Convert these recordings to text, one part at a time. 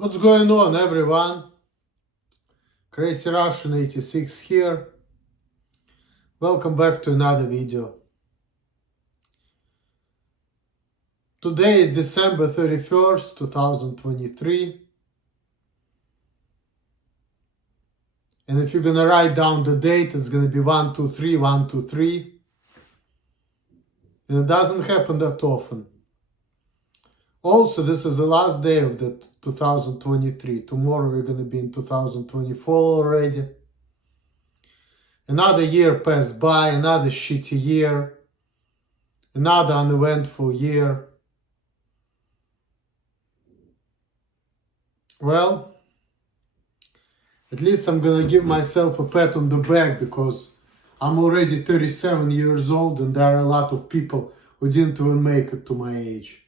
What's going on, everyone? Crazy Russian 86 here. Welcome back to another video. Today is December 31st, 2023. And if you're gonna write down the date, it's gonna be 123, 123. And it doesn't happen that often. Also, this is the last day of the 2023. Tomorrow we're gonna be in 2024 already. Another year passed by, another shitty year, another uneventful year. Well, at least I'm gonna give myself a pat on the back because I'm already 37 years old and there are a lot of people who didn't even make it to my age.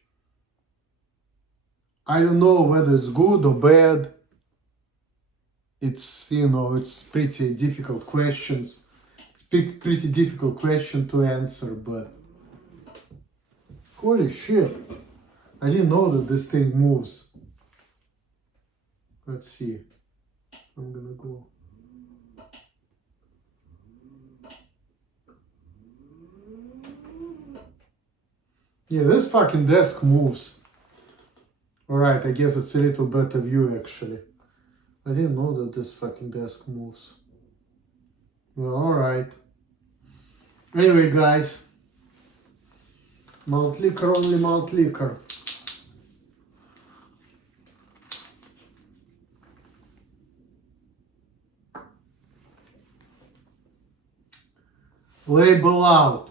I don't know whether it's good or bad. It's pretty difficult questions. It's pretty difficult question to answer, but holy shit, I didn't know that this thing moves. Let's see. I'm gonna go. Yeah, this fucking desk moves. Alright, I guess it's a little better view actually. I didn't know that this fucking desk moves. Well, alright. Anyway, guys. Malt liquor, only malt liquor. Label out.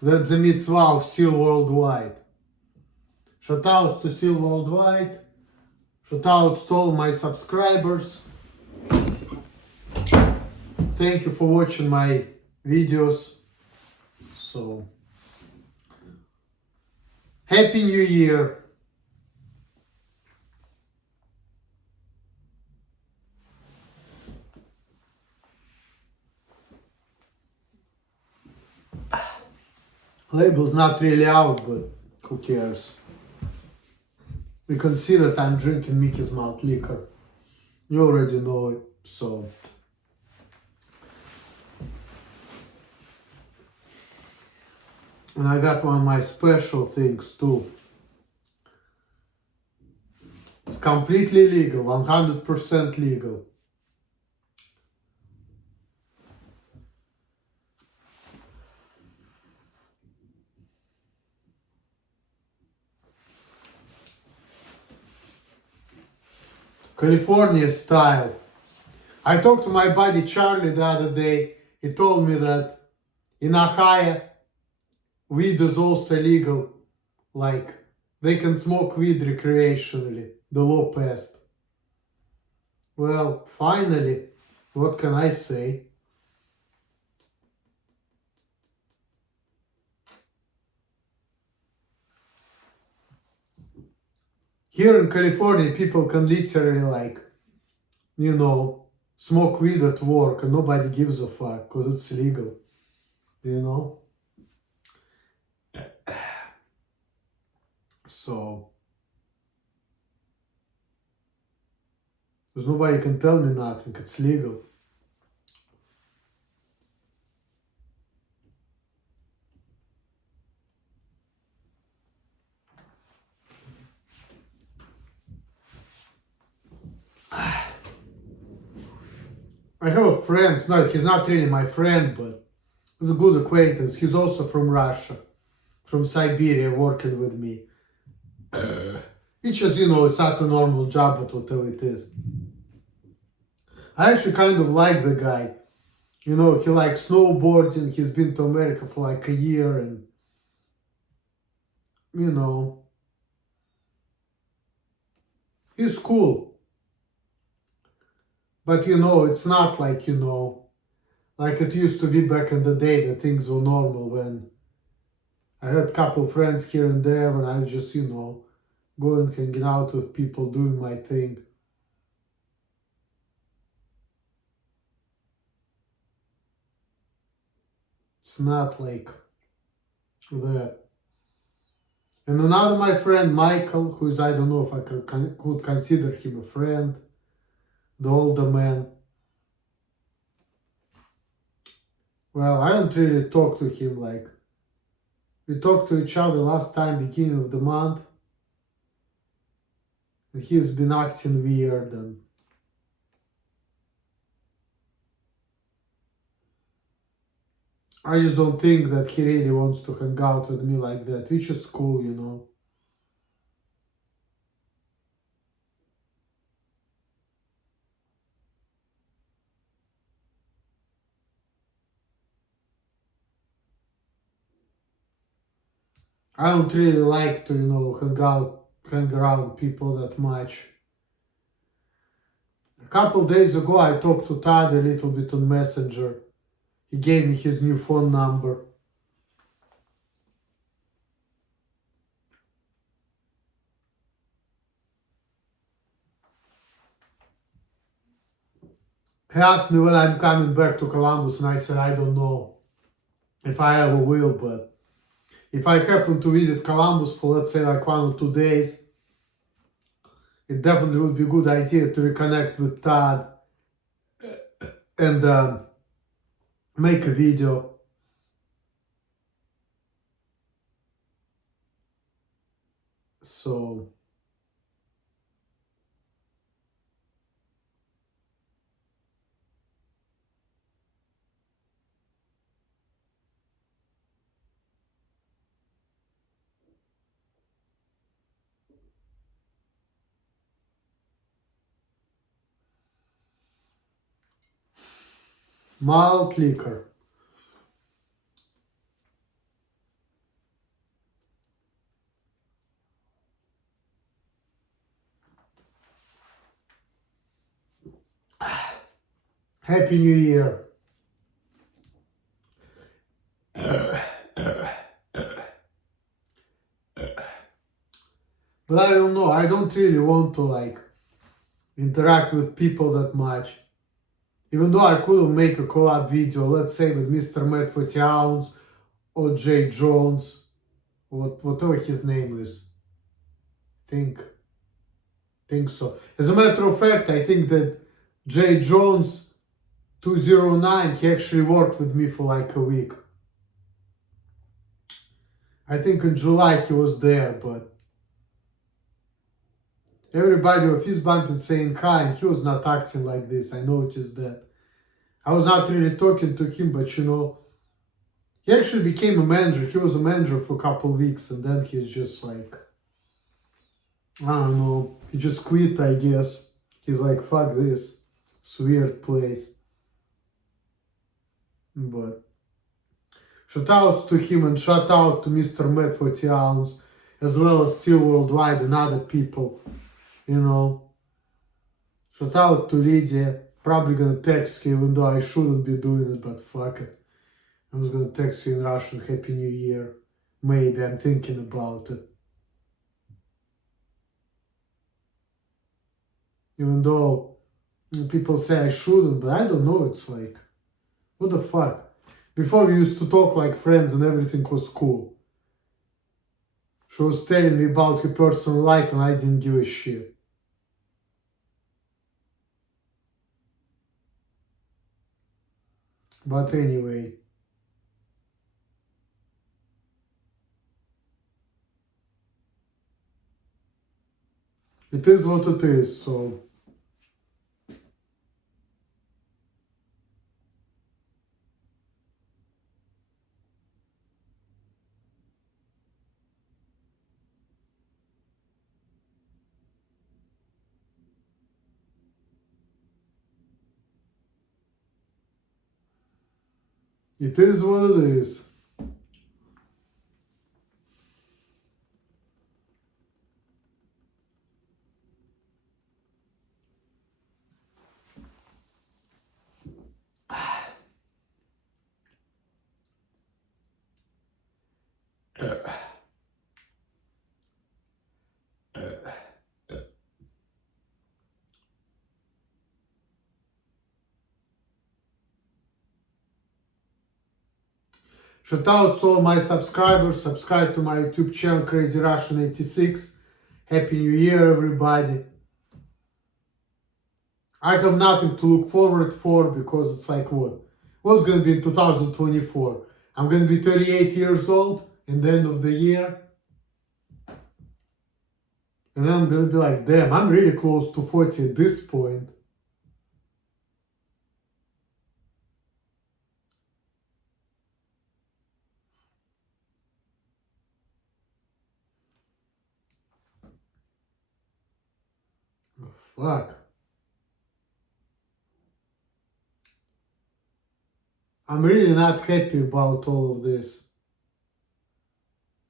That's the mitzvah of Seal Worldwide. Shoutouts to Seal Worldwide. Shoutouts to all my subscribers. Thank you for watching my videos. So, Happy New Year. Label's not really out, but who cares? You can see that I'm drinking Mickey's malt liquor. You already know it, so. And I got one of my special things too. It's completely legal, 100% legal. California style. I talked to my buddy Charlie the other day. He told me that in Ohio, weed is also legal. Like, they can smoke weed recreationally. The law passed. Well, finally, what can I say? Here in California, people can literally, smoke weed at work and nobody gives a fuck because it's legal, So, there's nobody can tell me nothing, it's legal. I have a friend, no, he's not really my friend, but he's a good acquaintance. He's also from Russia, from Siberia, working with me. It's just, it's not a normal job, but whatever it is. I actually kind of like the guy. He likes snowboarding, he's been to America for like a year, and, he's cool. But, it's not like, like it used to be back in the day that things were normal when I had a couple friends here and there when I just, going hanging out with people, doing my thing. It's not like that. And another my friend Michael, who is, I don't know if I could consider him a friend, the older man. Well, I don't really talk to him like, we talked to each other last time beginning of the month, and he's been acting weird, and I just don't think that he really wants to hang out with me like that, which is cool, you know. I don't really like to, hang around people that much. A couple days ago, I talked to Todd a little bit on Messenger. He gave me his new phone number. He asked me when I'm coming back to Columbus, and I said, I don't know if I ever will, but if I happen to visit Columbus for, let's say, like 1 or 2 days, it definitely would be a good idea to reconnect with Todd and make a video. So, malt liquor. Happy New Year. But I don't know, I don't really want to like interact with people that much. Even though I couldn't make a collab video, let's say with Mr. Matt 40 Ounce or Jay Jones, whatever his name is. Think so. As a matter of fact, I think that Jay Jones 209, he actually worked with me for like a week. I think in July he was there, but everybody of his bumping saying hi, and he was not acting like this. I noticed that. I was not really talking to him, but he actually became a manager. He was a manager for a couple weeks, and then he's just like, I don't know, he just quit, I guess. He's like, fuck this. It's a weird place. But shout out to him and shout out to Mr. Matt 40 Ounce, as well as Steel Worldwide and other people, you know. Shout out to Lydia. Probably gonna text her, even though I shouldn't be doing it, but fuck it. I was gonna text you in Russian, Happy New Year. Maybe, I'm thinking about it. Even though people say I shouldn't, but I don't know, it's like, what the fuck? Before we used to talk like friends and everything was cool. She was telling me about her personal life and I didn't give a shit. But anyway. It is what it is, so. It is what it is. Shout out to all my subscribers. Subscribe to my YouTube channel, Crazy Russian 86. Happy New Year, everybody. I have nothing to look forward for because it's like what? What's going to be in 2024? I'm going to be 38 years old in the end of the year. And then I'm going to be like, damn, I'm really close to 40 at this point. Oh, fuck. I'm really not happy about all of this.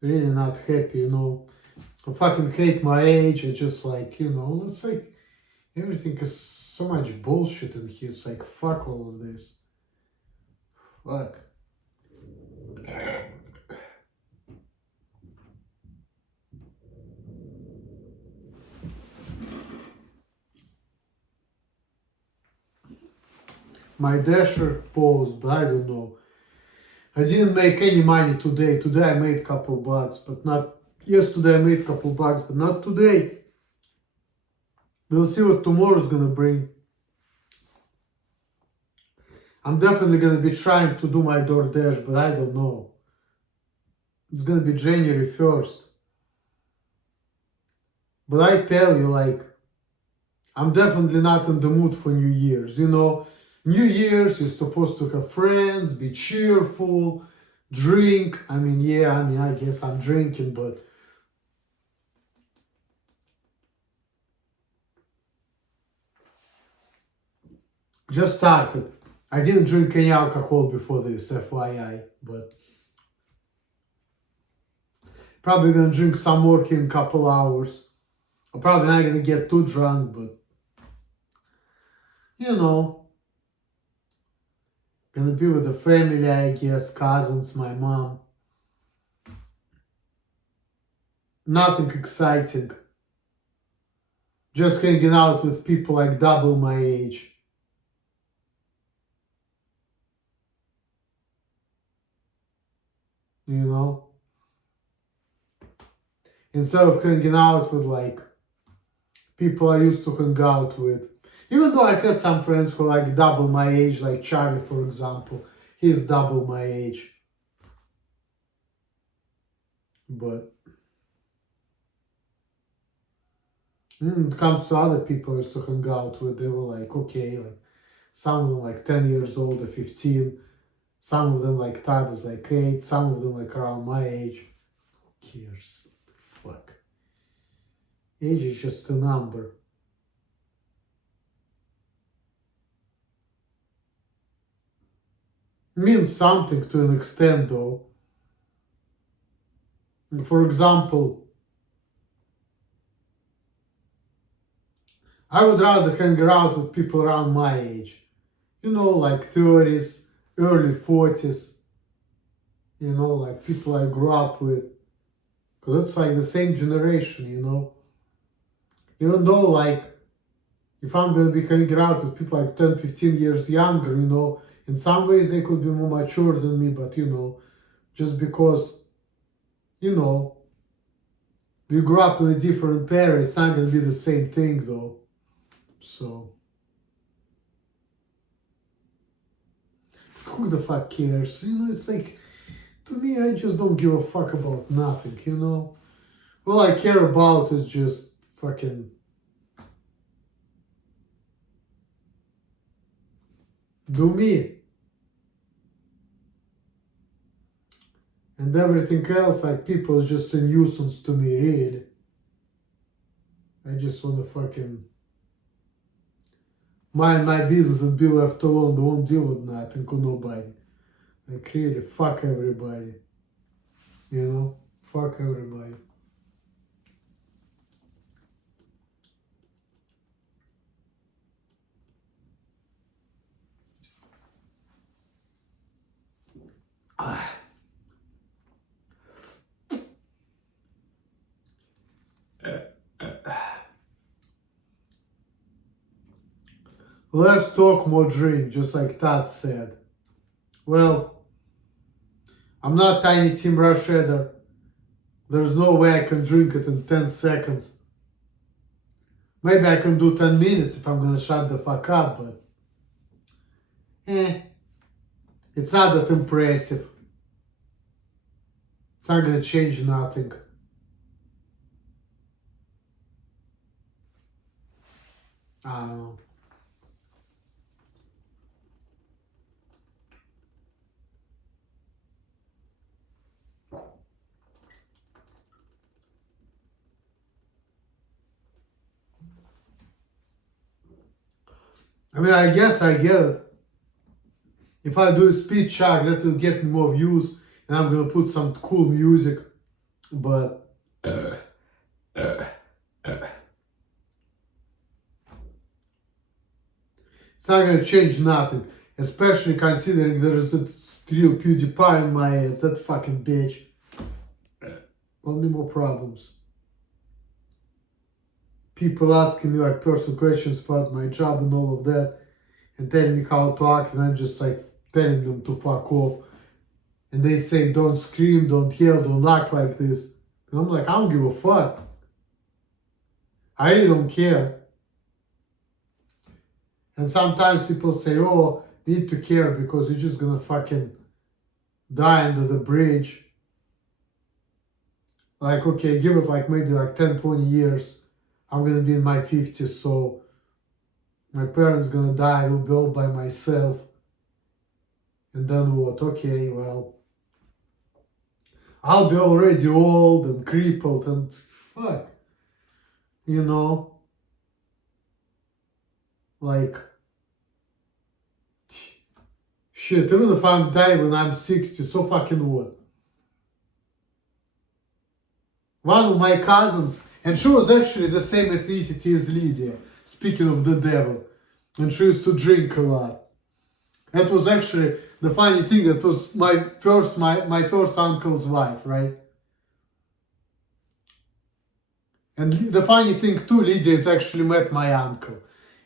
Really not happy, you know. I fucking hate my age. I just like, you know, it's like everything is so much bullshit in here. It's like, fuck all of this. Fuck. My dasher paused, but I don't know. I didn't make any money today. Today I made a couple bucks, but not... Yesterday I made a couple bucks, but not today. We'll see what tomorrow's gonna bring. I'm definitely gonna be trying to do my DoorDash, but I don't know. It's gonna be January 1st. But I tell you, like, I'm definitely not in the mood for New Year's, you know. New Year's, you're supposed to have friends, be cheerful, drink. I guess I'm drinking, but just started. I didn't drink any alcohol before this, FYI, but probably gonna drink some more in a couple hours. I'm probably not gonna get too drunk, but you know. Gonna be with the family, I guess, cousins, my mom. Nothing exciting. Just hanging out with people like double my age. You know? Instead of hanging out with like people I used to hang out with. Even though I had some friends who like double my age, like Charlie, for example. He's double my age. But when it comes to other people I used to hang out with, they were like, okay, like some of them like 10 years old or 15. Some of them like Todd is like 8. Some of them like around my age. Who cares? Fuck. Age is just a number. Means something to an extent though. For example, I would rather hang out with people around my age. You know, like 30s, early 40s. You know, like people I grew up with. Because it's like the same generation, you know. Even though, like, if I'm going to be hanging out with people like 10, 15 years younger, you know, in some ways they could be more mature than me, but, you know, just because, you know, we grew up in a different era, it's not going to be the same thing, though. So, who the fuck cares? You know, it's like, to me, I just don't give a fuck about nothing, you know? All I care about is just fucking do me. And everything else, like people, is just a nuisance to me, really. I just want to fucking mind my business and be left alone. Don't deal with nothing with nobody. Like really, fuck everybody. You know? Fuck everybody. Let's talk more drink, just like Todd said. Well, I'm not Tiny Tim Rush either. There's no way I can drink it in 10 seconds. Maybe I can do 10 minutes if I'm gonna shut the fuck up, but it's not that impressive. It's not gonna change nothing. I don't know. I mean, I guess I get it. If I do a speed check, that will get me more views, and I'm gonna put some cool music, but it's not gonna change nothing. Especially considering there is a real PewDiePie in my ass, that fucking bitch. Only more problems. People asking me like personal questions about my job and all of that, and telling me how to act, and I'm just like telling them to fuck off. And they say, don't scream, don't yell, don't act like this. And I'm like, I don't give a fuck. I really don't care. And sometimes people say, oh, need to care because you're just gonna fucking die under the bridge. Like, okay, give it like maybe like 10, 20 years. I'm gonna be in my 50s, so my parents gonna die, I will be all by myself. And then what? Okay, well, I'll be already old and crippled and fuck. You know? Like, shit, even if I'm dying when I'm 60, so fucking what? One of my cousins, and she was actually the same ethnicity as Lydia, speaking of the devil, and she used to drink a lot. That was actually the funny thing, that was my first uncle's wife, right? And the funny thing too, Lydia has actually met my uncle.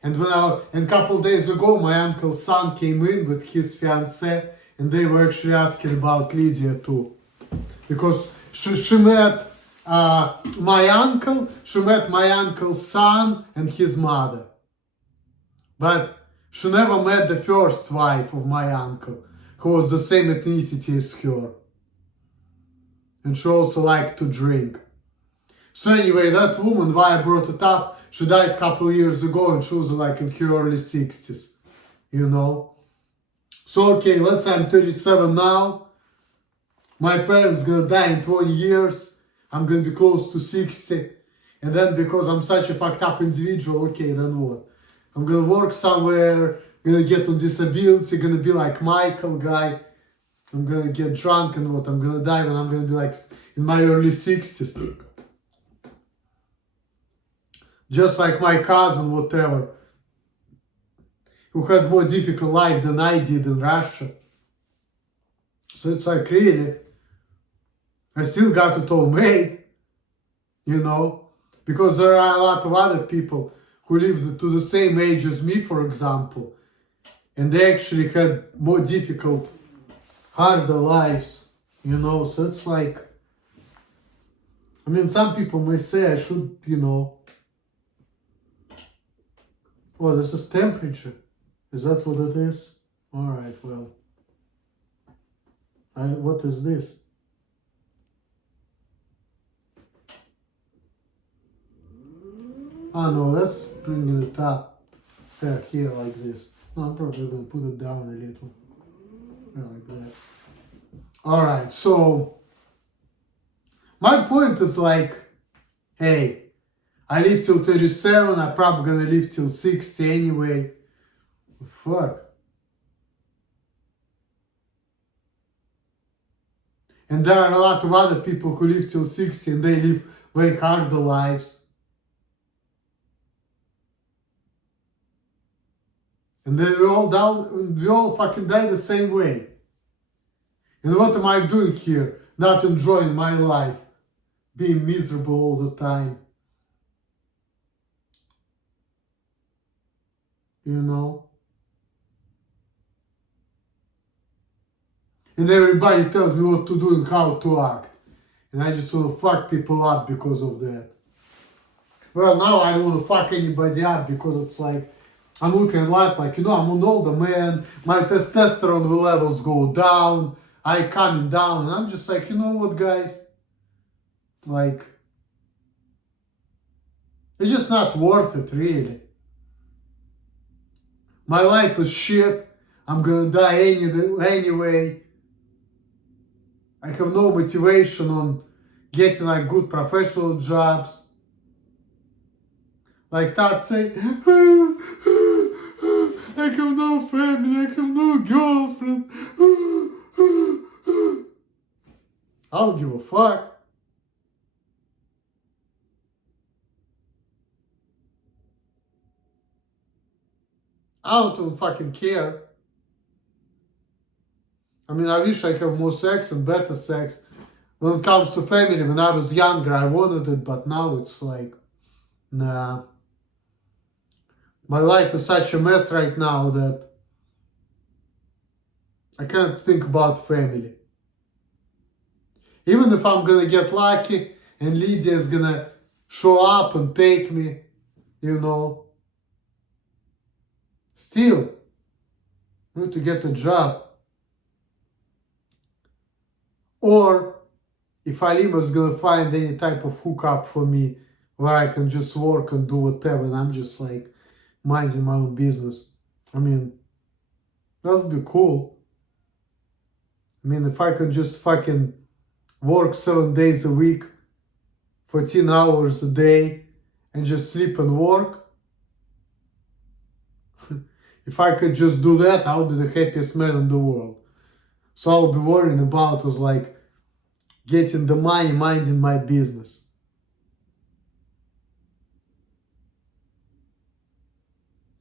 And a couple days ago, my uncle's son came in with his fiancée, and they were actually asking about Lydia too. Because she met my uncle, she met my uncle's son and his mother. But she never met the first wife of my uncle, who was the same ethnicity as her. And she also liked to drink. So anyway, that woman, why I brought it up, she died a couple years ago and she was like in her early 60s, you know. So okay, let's say I'm 37 now. My parents gonna die in 20 years. I'm gonna be close to 60. And then because I'm such a fucked up individual, okay, then what? I'm gonna work somewhere, gonna get on disability, gonna be like Michael guy. I'm gonna get drunk and what? I'm gonna die when I'm gonna be like in my early 60s. Just like my cousin, whatever, who had more difficult life than I did in Russia. So it's like, really, I still got it all made, you know, because there are a lot of other people who lived to the same age as me, for example, and they actually had more difficult, harder lives, you know. So it's like, I mean, some people may say I should, you know, oh, this is temperature. Is that what it is? All right, well, what is this? Ah, no, that's bringing it up back here like this. No, I'm probably going to put it down a little. Yeah, like that. All right, so my point is like, hey, I live till 37, I'm probably going to live till 60 anyway. Fuck. And there are a lot of other people who live till 60 and they live way harder lives. And then we all fucking die the same way. And what am I doing here? Not enjoying my life. Being miserable all the time. You know? and everybody tells me what to do and how to act. And I just want to fuck people up because of that. Well, now I don't want to fuck anybody up because it's like, I'm looking at life like, I'm an older man, my testosterone levels go down, I coming down, and I'm just like, you know what, guys? Like, it's just not worth it, really. My life is shit. I'm gonna die anyway. I have no motivation on getting like good professional jobs. Like that say, I have no family, I have no girlfriend. I don't give a fuck. I don't even fucking care. I mean, I wish I have more sex and better sex. When it comes to family, when I was younger, I wanted it, but now it's like, nah. My life is such a mess right now that I can't think about family. Even if I'm gonna get lucky and Lydia is gonna show up and take me, still, I need to get a job. Or if Alima's gonna find any type of hookup for me where I can just work and do whatever, and I'm just like minding my own business. I mean, that would be cool. I mean, if I could just fucking work 7 days a week, 14 hours a day, and just sleep and work. If I could just do that, I would be the happiest man in the world. So I would be worrying about is like getting the money, minding my business.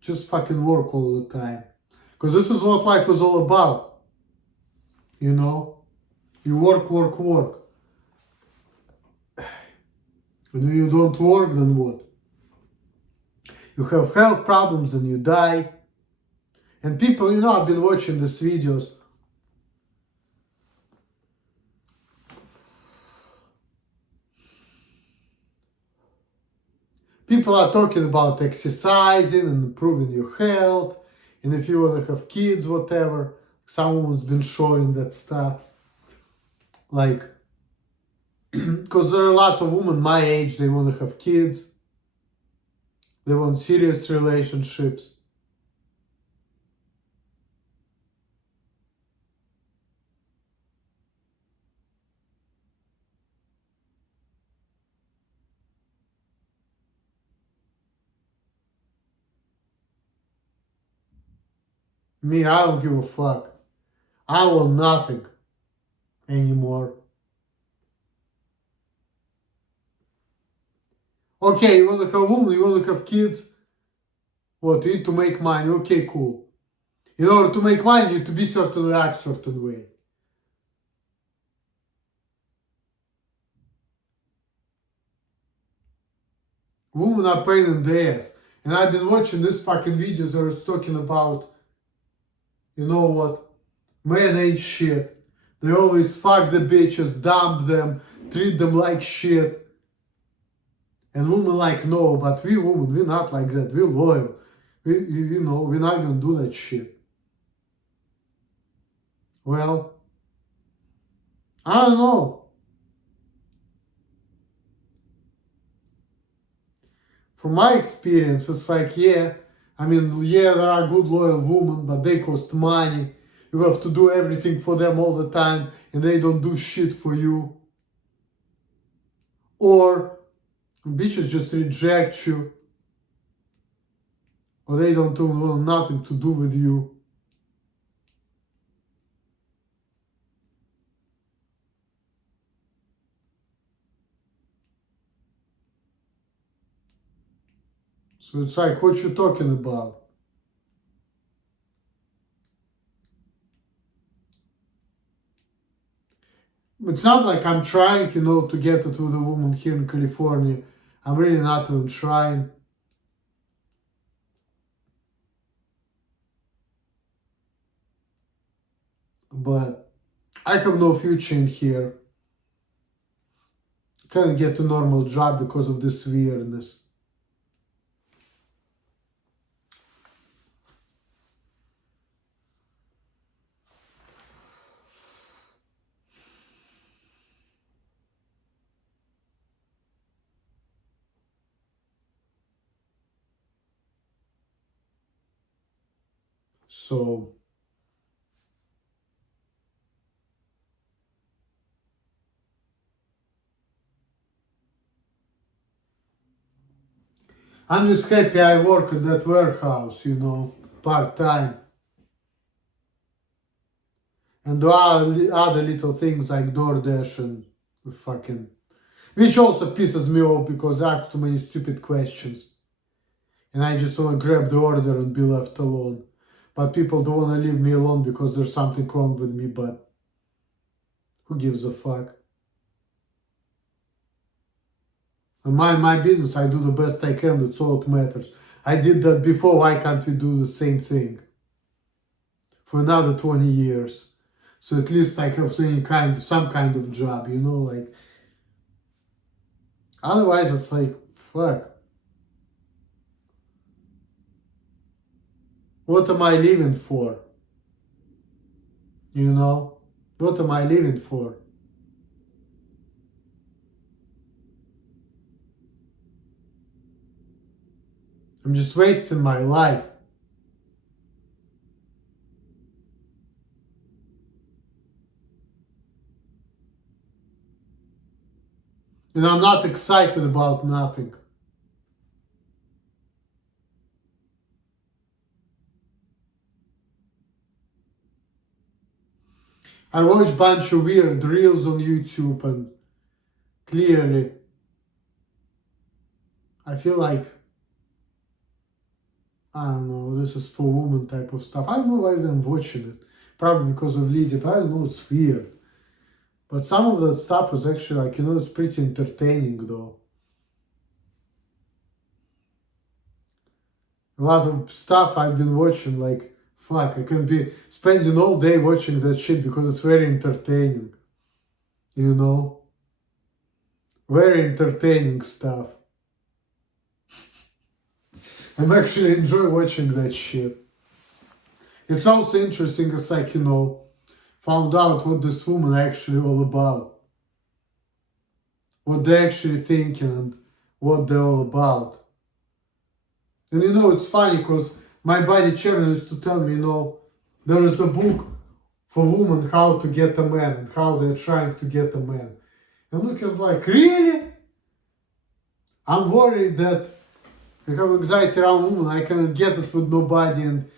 Just fucking work all the time. Because this is what life is all about. You work, work, work. When you don't work, then what? You have health problems, then you die. And people, I've been watching these videos. People are talking about exercising and improving your health. And if you want to have kids, whatever. Someone's been showing that stuff. Like, because there are a lot of women my age, they want to have kids. They want serious relationships. Me, I don't give a fuck. I want nothing anymore. Okay, you want to have a woman, you want to have kids. What, you need to make money. Okay, cool. In order to make money, you need to be certain, act certain way. Women are pain in the ass. And I've been watching this fucking videos where it's talking about, you know what, men ain't shit. They always fuck the bitches, dump them, treat them like shit. And women like, no, but we women, we're not like that. We're loyal. We're not gonna do that shit. Well, I don't know. From my experience, it's like, there are good loyal women, but they cost money. You have to do everything for them all the time, and they don't do shit for you. Or bitches just reject you, or they don't want nothing to do with you. So it's like, what you talking about? It's not like I'm trying, to get it with a woman here in California. I'm really not even trying. But I have no future in here. Can't get a normal job because of this weirdness. So I'm just happy I work at that warehouse, part-time. And do other little things like DoorDash and fucking... Which also pisses me off because I ask too many stupid questions. And I just want to grab the order and be left alone. But people don't want to leave me alone because there's something wrong with me, but who gives a fuck? I mind my business, I do the best I can, that's all that matters. I did that before, why can't we do the same thing? For another 20 years. So at least I have some kind of job, like... Otherwise it's like, fuck. What am I living for? What am I living for? I'm just wasting my life. And I'm not excited about nothing. I watch a bunch of weird reels on YouTube and clearly I feel like, I don't know, this is for women type of stuff. I don't know why I'm watching it. Probably because of Lydia, but I don't know, it's weird. But some of that stuff is actually like, it's pretty entertaining though. A lot of stuff I've been watching, like, fuck, I can be spending all day watching that shit because it's very entertaining. Very entertaining stuff. I'm actually enjoy watching that shit. It's also interesting, it's like, found out what this woman actually all about. What they're actually thinking and what they're all about. And it's funny because my buddy Cherno used to tell me, there is a book for women how to get a man and how they're trying to get a man. I'm looking like, really? I'm worried that I have anxiety around women, I cannot get it with nobody, and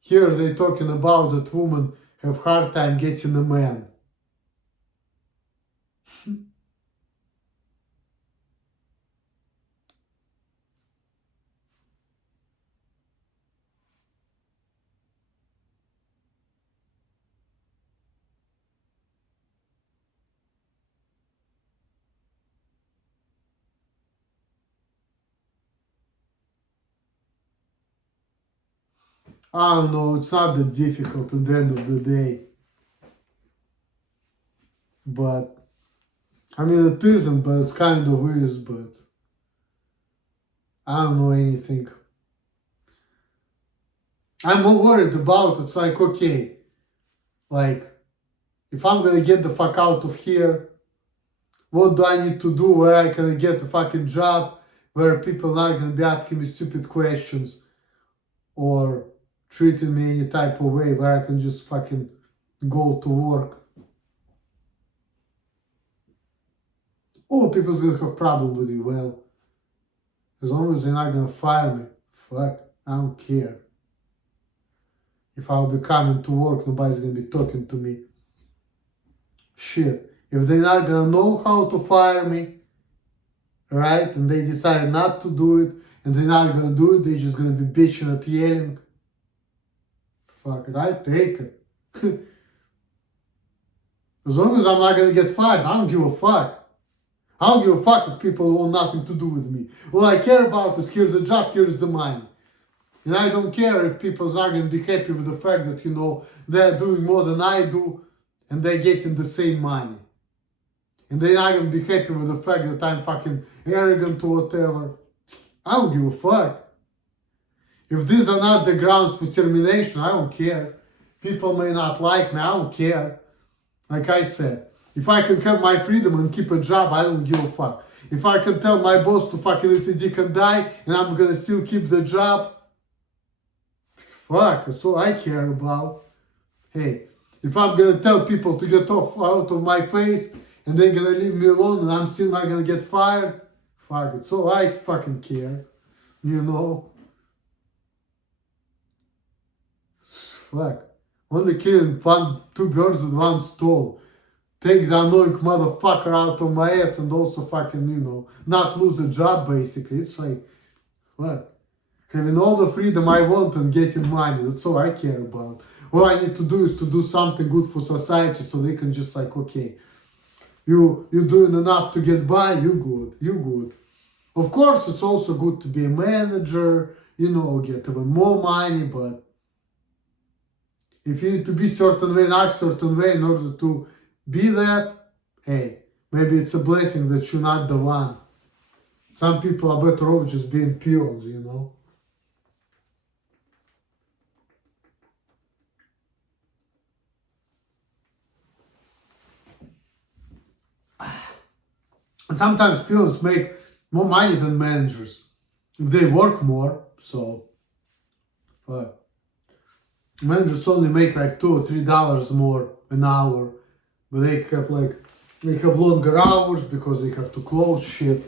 here they're talking about that women have hard time getting a man. I don't know, it's not that difficult at the end of the day. But, I mean, it isn't, but it's kind of is, but I don't know anything. I'm more worried about, it's like, okay, like, if I'm gonna get the fuck out of here, what do I need to do, where I can get a fucking job, where people are not gonna be asking me stupid questions, or treating me any type of way, where I can just fucking go to work. Or people's gonna have problem with you, well, as long as they're not gonna fire me, fuck, I don't care. If I'll be coming to work, nobody's gonna be talking to me. Shit, if they're not gonna know how to fire me, right, and they decide not to do it, and they're not gonna do it, they're just gonna be bitching and yelling, fuck it, I take it. As long as I'm not gonna get fired, I don't give a fuck. I don't give a fuck if people want nothing to do with me. All I care about is here's the job, here's the money. And I don't care if people's not gonna be happy with the fact that, they're doing more than I do, and they're getting the same money. And they're not gonna be happy with the fact that I'm fucking arrogant or whatever. I don't give a fuck. If these are not the grounds for termination, I don't care. People may not like me, I don't care. Like I said, if I can have my freedom and keep a job, I don't give a fuck. If I can tell my boss to fucking eat a dick and die, and I'm gonna still keep the job, fuck, that's all I care about. Hey, if I'm gonna tell people to get off out of my face, and they're gonna leave me alone, and I'm still not gonna get fired, fuck, it's all I fucking care. You know? Fuck. Only killing two birds with one stone. Take the annoying motherfucker out of my ass and also fucking, not lose a job basically. It's like, what? Having all the freedom I want and getting money. That's all I care about. All I need to do is to do something good for society so they can just like, okay, you're doing enough to get by, you good. Of course, it's also good to be a manager, get even more money, but if you need to be certain way, act certain way in order to be that, hey, maybe it's a blessing that you're not the one. Some people are better off just being peons, And sometimes peons make more money than managers if they work more, so but managers only make like $2 or $3 more an hour, but they have longer hours because they have to close shit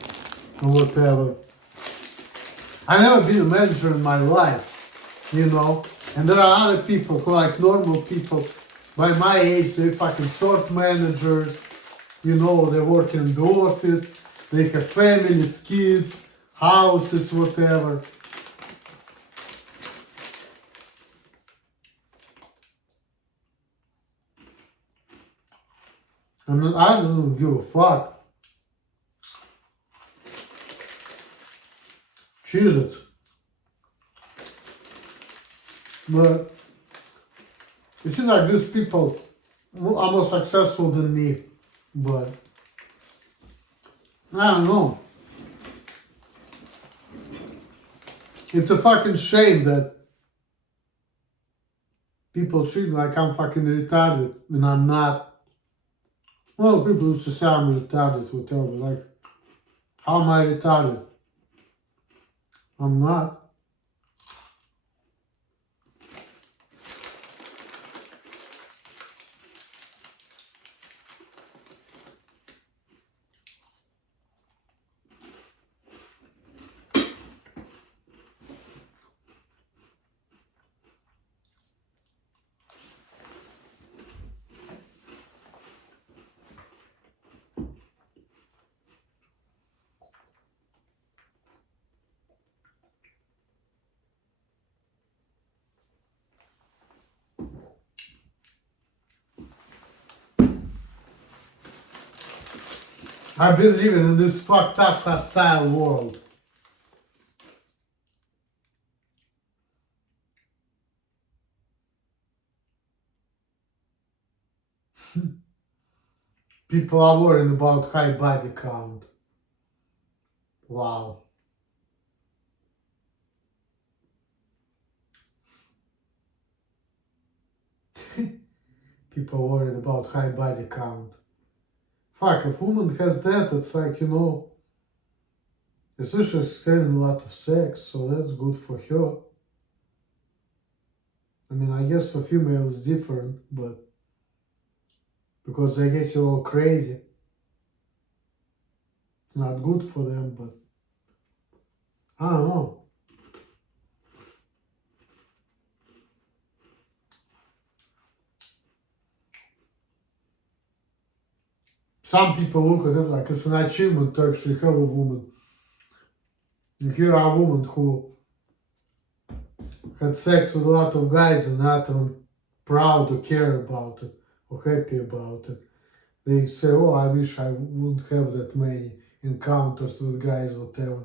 or whatever. I've never been a manager in my life, and there are other people who are like normal people by my age, they fucking sort managers, they work in the office, they have families, kids, houses, whatever. I mean, I don't give a fuck. Jesus. But it seems like these people are more successful than me. But I don't know. It's a fucking shame that people treat me like I'm fucking retarded when I'm not. Well, people used to say I'm retarded, whatever. Like, how am I retarded? I'm not. I've been living in this fucked up hostile world. People are worrying about high body count. Wow. People are worried about high body count. Fuck, if a woman has that, it's like, especially she's having a lot of sex, so that's good for her. I mean, I guess for females it's different, but because they get a little crazy. It's not good for them, but I don't know. Some people look at it like it's an achievement to actually have a woman. And here are women who had sex with a lot of guys and not even proud or care about it or happy about it. They say, oh, I wish I wouldn't have that many encounters with guys, whatever.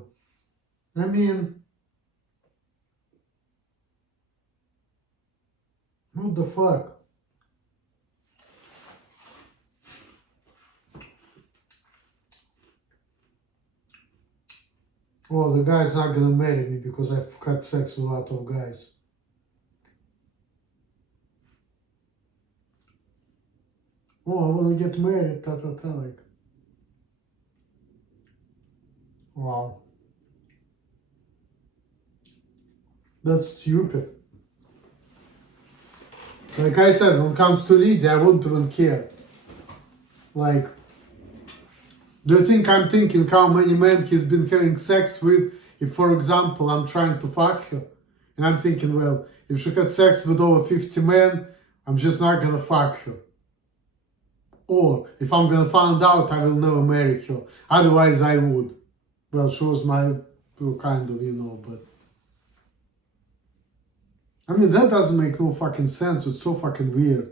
I mean, what the fuck? Oh, the guy's not gonna marry me because I've had sex with a lot of guys. Oh, I wanna get married, like. Wow. That's stupid. Like I said, when it comes to Lydia, I wouldn't even care. Like, do you think I'm thinking how many men he's been having sex with? If, for example, I'm trying to fuck her, and I'm thinking, well, if she had sex with over 50 men, I'm just not gonna fuck her. Or if I'm gonna find out, I will never marry her. Otherwise, I would. Well, she was my kind of, but I mean, that doesn't make no fucking sense. It's so fucking weird.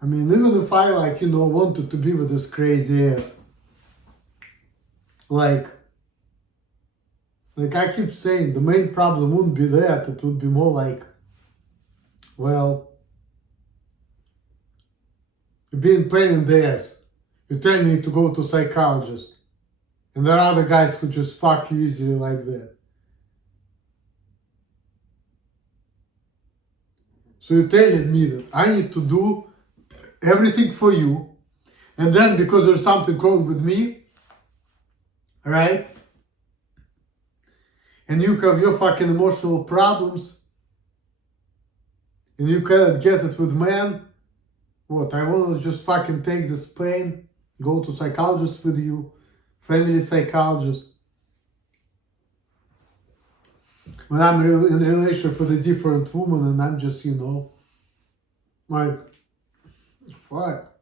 I mean, even if I, wanted to be with this crazy ass, like I keep saying, the main problem wouldn't be that. It would be more like, well, you're being pain in the ass. You tell me to go to psychologist. And there are other guys who just fuck you easily like that. So you're telling me that I need to do everything for you, and then because there's something wrong with me, right? And you have your fucking emotional problems, and you cannot get it with men. What, I want to just fucking take this pain, go to psychologist with you, family psychologist. When I'm in a relationship with a different woman and I'm just, like, fuck.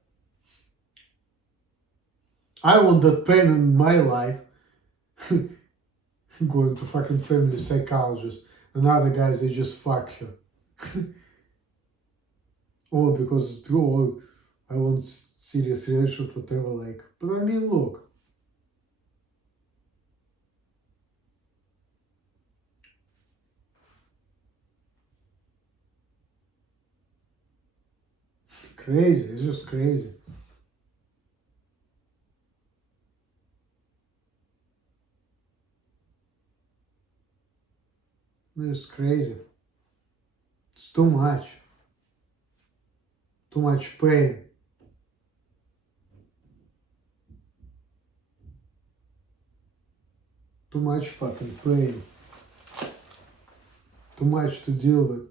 I want that pain in my life. Going to fucking family psychologist, and other guys, they just fuck her. Or because, I want serious relationship, whatever, like. But I mean, look. Crazy, it's just crazy. It's crazy. It's too much. Too much pain. Too much fucking pain. Too much to deal with.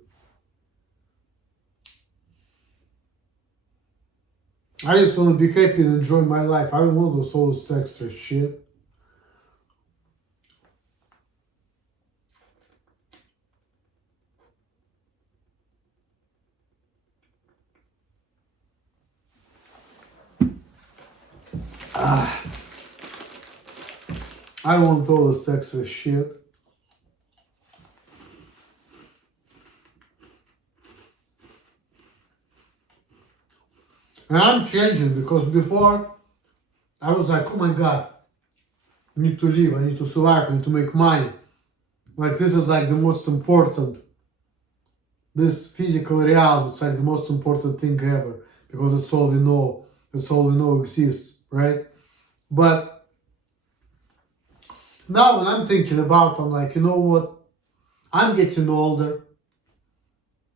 I just want to be happy and enjoy my life. I don't want all this extra shit. I want all this extra shit. And I'm changing, because before I was like, oh my god, I need to live, I need to survive, I need to make money. Like, this is like the most important. This physical reality is like the most important thing ever, because it's all we know. It's all we know exists, right? But now when I'm thinking about, I'm like, you know what? I'm getting older.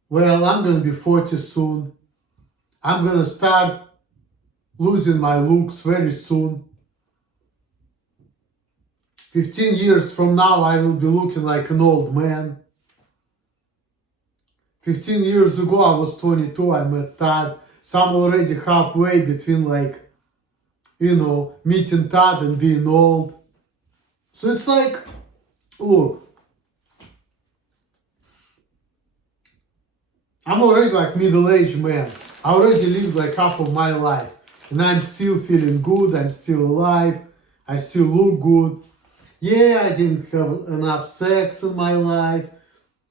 Well, I'm gonna be 40 soon. I'm gonna start losing my looks very soon. 15 years from now, I will be looking like an old man. 15 years ago, I was 22, I met Todd. So I'm already halfway between, like, meeting Todd and being old. So it's like, look, I'm already like middle-aged man. I already lived like half of my life. And I'm still feeling good, I'm still alive, I still look good. Yeah, I didn't have enough sex in my life.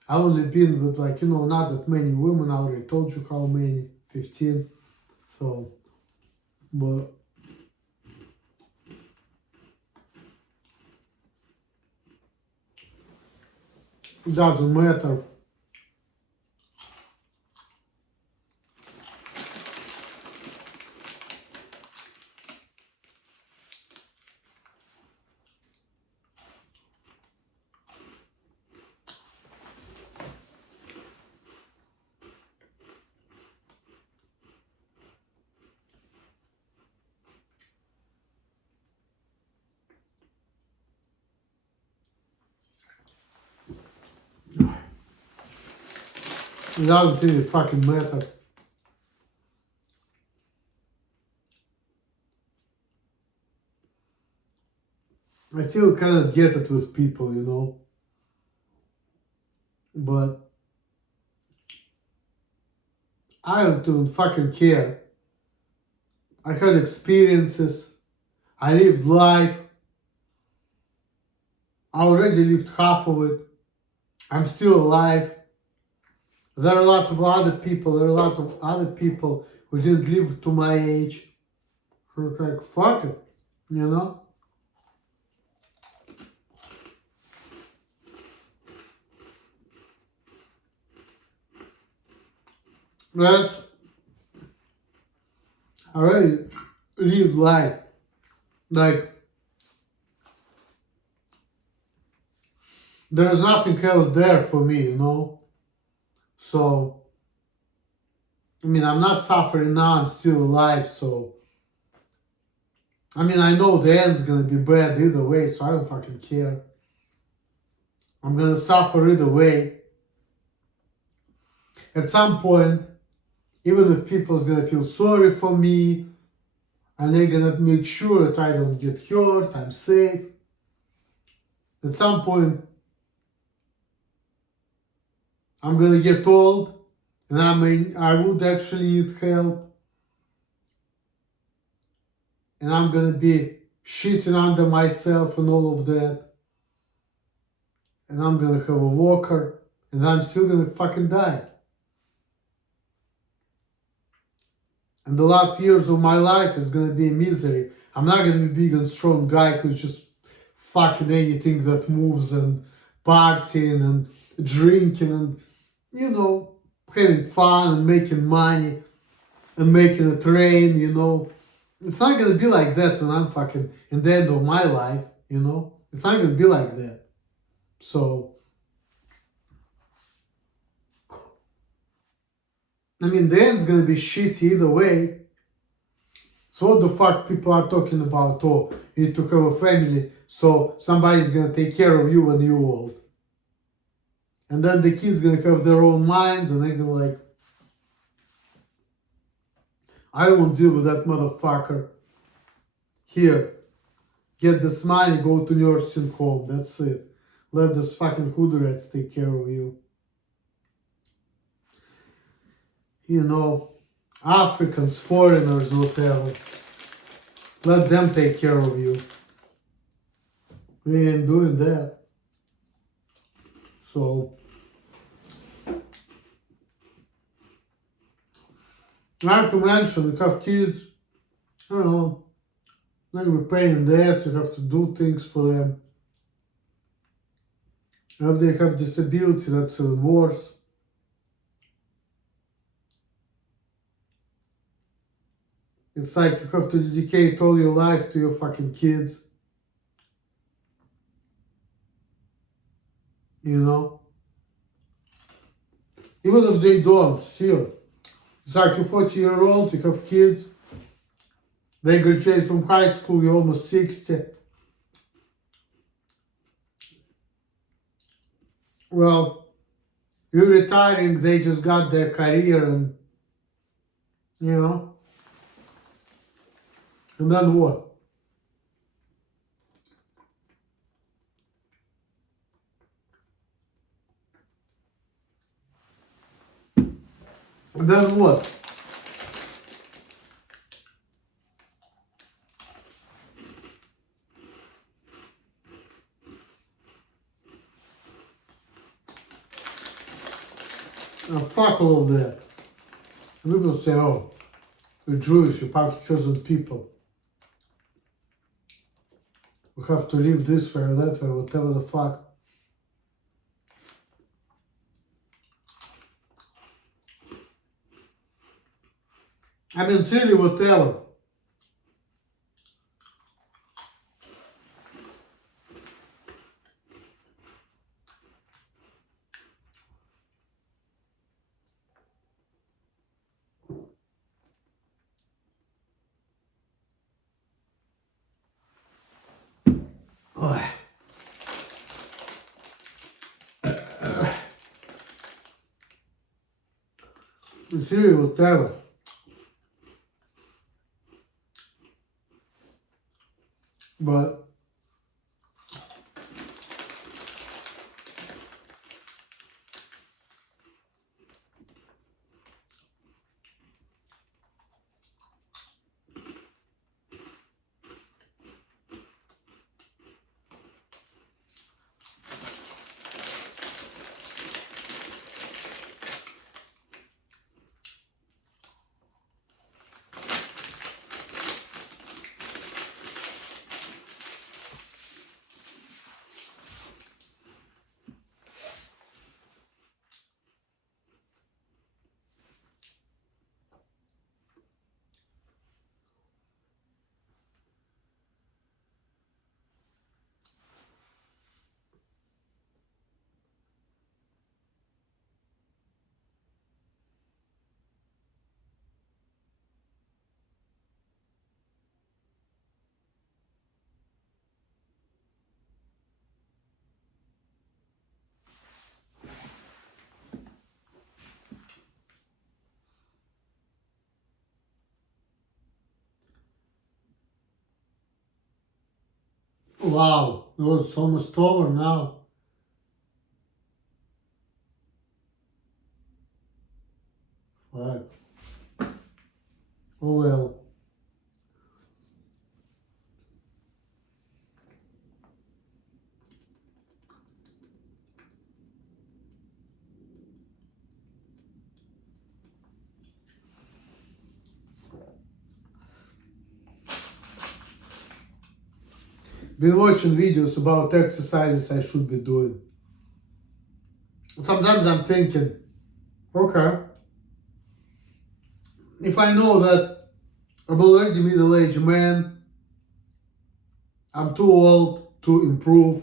I only been with, like, not that many women. I already told you how many, 15. So, but it doesn't matter. It doesn't really fucking matter. I still cannot get it with people, you know. But I don't even fucking care. I had experiences. I lived life. I already lived half of it. I'm still alive. There are a lot of other people. Who didn't live to my age. So it's like, fuck it, you know? That's I already lived life. Like, there is nothing else there for me, you know? So, I mean, I'm not suffering now, I'm still alive, so. I mean, I know the end's gonna be bad either way, so I don't fucking care. I'm gonna suffer either way. At some point, even if people's gonna feel sorry for me, and they're gonna make sure that I don't get hurt, I'm safe. At some point, I'm gonna get old, and I would actually need help, and I'm gonna be shitting under myself and all of that, and I'm gonna have a walker, and I'm still gonna fucking die. And the last years of my life is gonna be misery. I'm not gonna be a big and strong guy who's just fucking anything that moves and partying and drinking and, you know, having fun and making money and making it rain, you know. It's not gonna be like that when I'm fucking in the end of my life, you know. It's not gonna be like that. So, I mean, the end's gonna be shitty either way. So what the fuck people are talking about? Oh, you need to have a family, so somebody's gonna take care of you when you're old. And then the kids gonna have their own minds and they're gonna like, I won't deal with that motherfucker. Here, get this money, go to nursing home, that's it. Let those fucking hood rats take care of you. You know, Africans, foreigners, whatever. Let them take care of you. We ain't doing that. So, not to mention, you have kids, I don't know, they're gonna be paying in debt, you have to do things for them. If they have disability, that's even worse. It's like you have to dedicate all your life to your fucking kids. You know? Even if they don't, still. It's like you're 40-year-old, you have kids. They graduate from high school, you're almost 60. Well, you're retiring, they just got their career and, you know? And then what? And then what? Fuck all of that. And people say, oh, you're Jewish, you're part of chosen people. We have to live this way or that way, whatever the fuck. I mean, really, whatever. Ugh. see, whatever. But wow, it was almost over now. Fuck. Oh well. Been watching videos about exercises I should be doing. Sometimes I'm thinking, okay, if I know that I'm already middle-aged man, I'm too old to improve.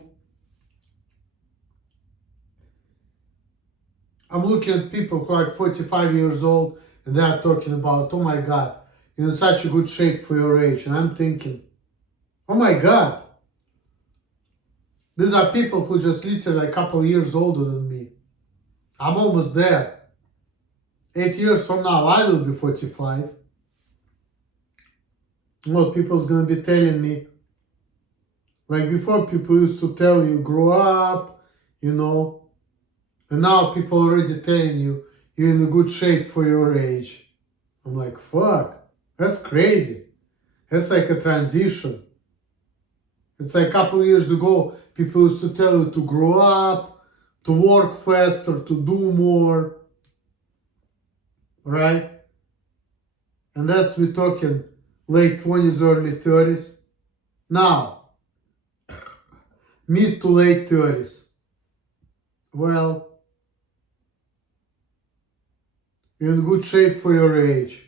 I'm looking at people who are like 45 years old and they are talking about, oh my God, you're in such a good shape for your age. And I'm thinking, oh my God, these are people who just literally a couple years older than me. I'm almost there. 8 years from now, I will be 45. What people's gonna be telling me, like before people used to tell you, grow up, you know, and now people already telling you, you're in a good shape for your age. I'm like, fuck, that's crazy. That's like a transition. It's like a couple years ago, people used to tell you to grow up, to work faster, to do more, right? And that's we're talking late 20s, early 30s. Now, mid to late 30s. Well, you're in good shape for your age.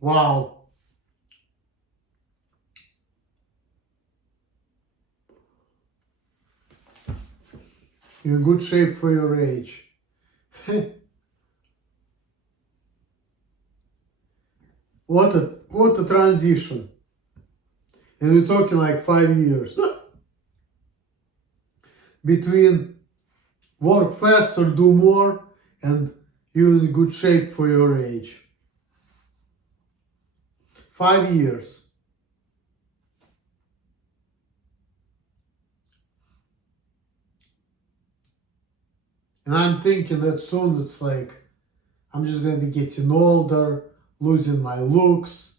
Wow. You're in good shape for your age. What a transition. And we're talking like 5 years. Between work faster, do more, and you're in good shape for your age. 5 years. And I'm thinking that soon it's like, I'm just gonna be getting older, losing my looks.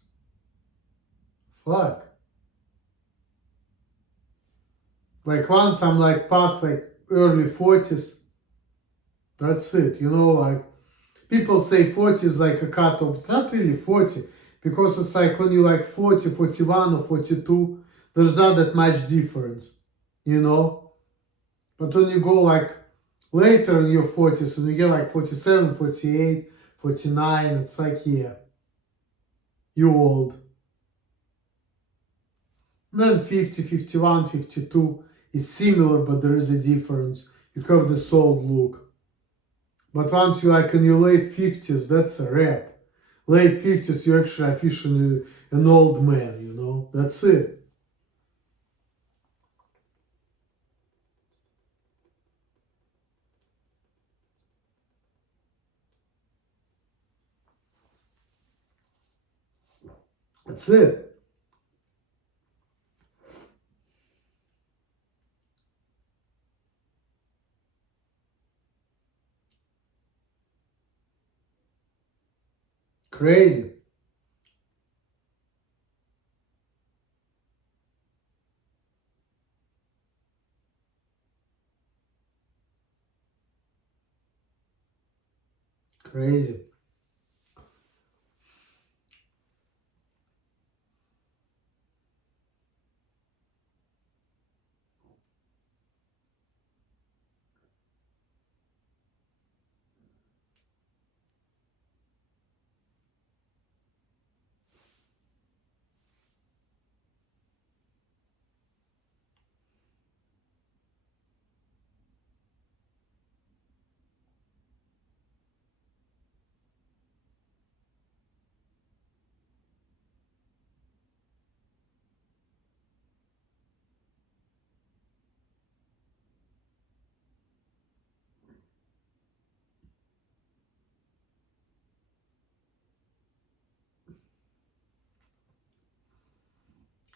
Fuck. Like once I'm like past like early 40s, that's it. You know, like people say 40 is like a cutoff. It's not really 40 because it's like when you're like 40, 41 or 42, there's not that much difference, you know? But when you go like later in your 40s, when you get like 47, 48, 49, it's like, yeah, you're old. And then 50, 51, 52 is similar, but there is a difference. You have the sold look. But once you're like in your late 50s, that's a wrap. Late 50s, you're actually officially an old man, you know? That's it. That's it. Crazy. Crazy.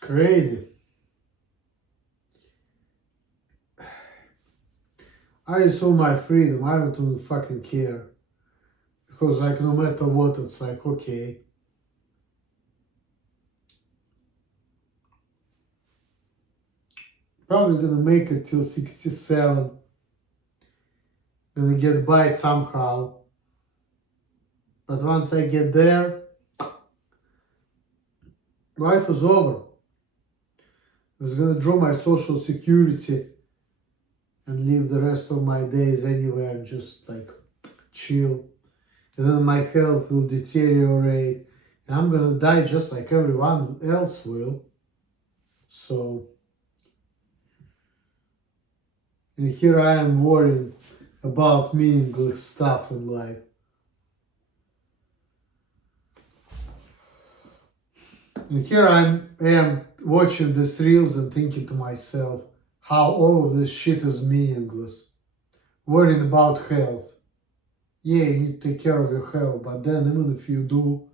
Crazy. I saw my freedom. I don't even fucking care. Because like no matter what, it's like okay. Probably gonna make it till 67. Gonna get by somehow. But once I get there, life is over. I was gonna draw my social security and live the rest of my days anywhere, just like chill. And then my health will deteriorate. And I'm gonna die just like everyone else will. So, and here I am worrying about meaningless stuff in life. And here I am watching these reels and thinking to myself how all of this shit is meaningless. Worrying about health. Yeah, you need to take care of your health, but then even if you do,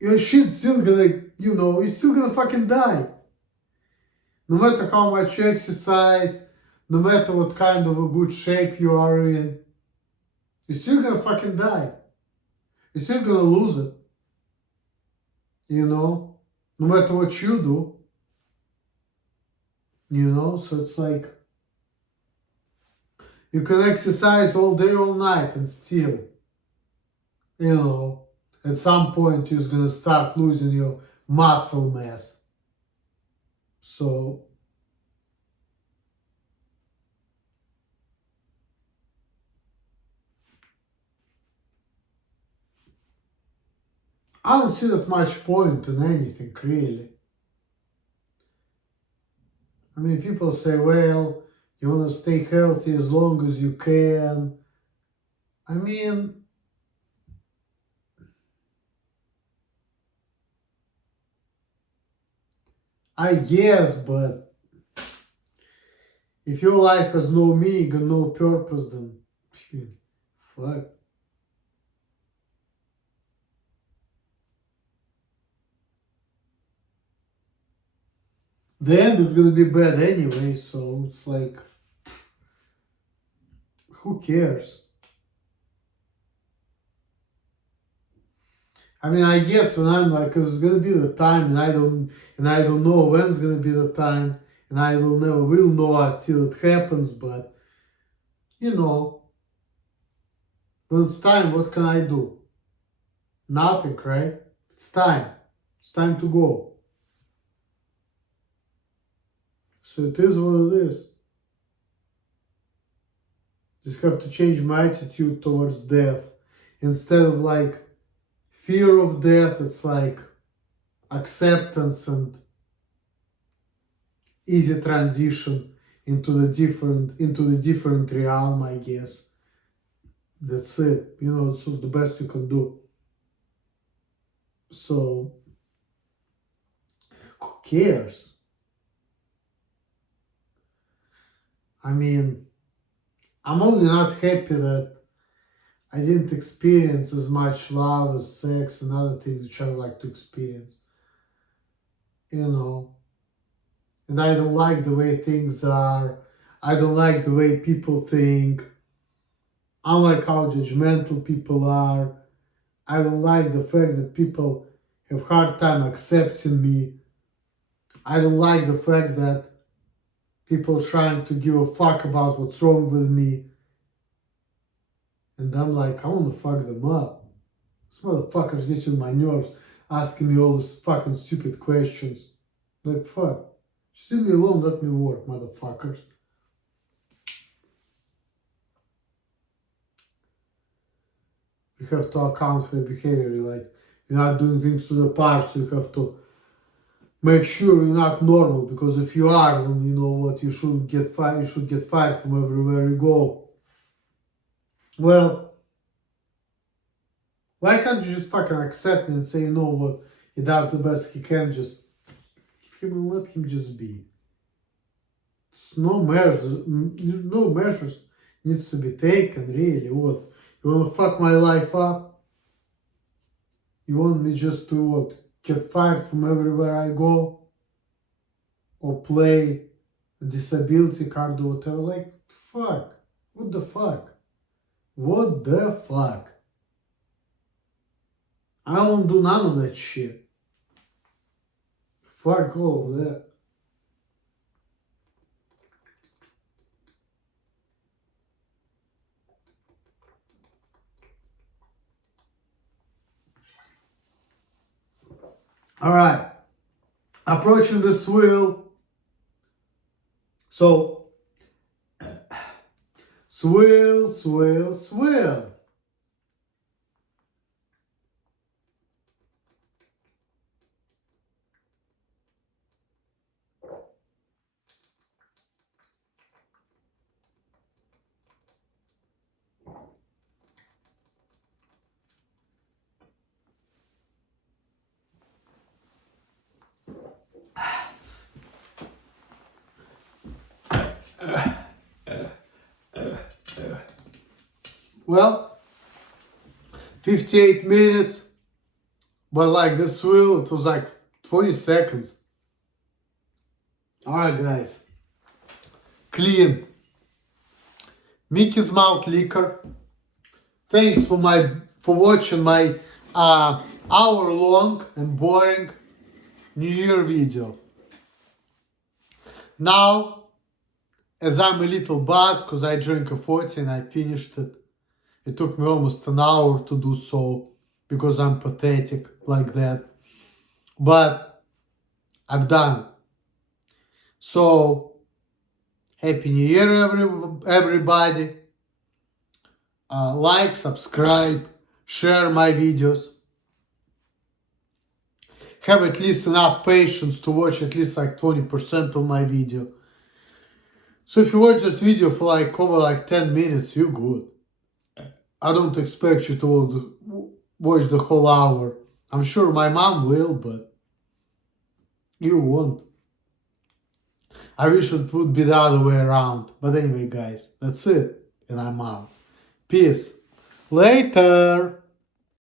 your shit's still gonna, you're still gonna fucking die. No matter how much you exercise, no matter what kind of a good shape you are in, you're still gonna fucking die. You're still gonna lose it. No matter what you do, so it's like, you can exercise all day, all night, and still, at some point you're gonna start losing your muscle mass. So, I don't see that much point in anything, really. I mean, people say, well, you want to stay healthy as long as you can. I mean, I guess, but if your life has no meaning and no purpose, then fuck. The end is gonna be bad anyway, so it's like, who cares? I mean, I guess when I'm like, cause it's gonna be the time, and I don't know when it's gonna be the time, and I will never will know until it happens. But when it's time, what can I do? Nothing, right? It's time. It's time to go. So it is what it is. Just have to change my attitude towards death. Instead of like fear of death, it's like acceptance and easy transition into the different realm, I guess. That's it. It's the best you can do. So who cares? I mean, I'm only not happy that I didn't experience as much love as sex and other things which I like to experience. You know, and I don't like the way things are. I don't like the way people think. I don't like how judgmental people are. I don't like the fact that people have hard time accepting me. I don't like the fact that people trying to give a fuck about what's wrong with me. And I'm like, I want to fuck them up. These motherfuckers get on my nerves, asking me all these fucking stupid questions. Like, fuck. Just leave me alone, let me work, motherfuckers. You have to account for your behavior. Like, you're not doing things to the part, so you have to make sure you're not normal. Because if you are, then you know what, you should get fired. You should get fired from everywhere you go. Well, why can't you just fucking accept me and say, you know what, he does the best he can, just let him just be. No measures needs to be taken, really. What? You wanna fuck my life up? You want me just to what? Get fired from everywhere I go? Or play a disability card or whatever? Like, fuck. What the fuck? What the fuck? I don't do none of that shit. Fuck all of that. Alright. Approaching this wheel. So, swirl, swirl, swirl. Well, 58 minutes, but like this wheel, it was like 20 seconds. Alright, guys. Clean. Mickey's Mouth Liquor. Thanks for watching my hour-long and boring New Year video. Now, as I'm a little buzzed because I drank a 40 and I finished it. It took me almost an hour to do so because I'm pathetic like that. But I've done it. So, Happy New Year, everybody. Like, subscribe, share my videos. Have at least enough patience to watch at least like 20% of my video. So if you watch this video for like over like 10 minutes, you're good. I don't expect you to watch the whole hour. I'm sure my mom will, but you won't. I wish it would be the other way around. But anyway, guys, that's it. And I'm out. Peace. Later.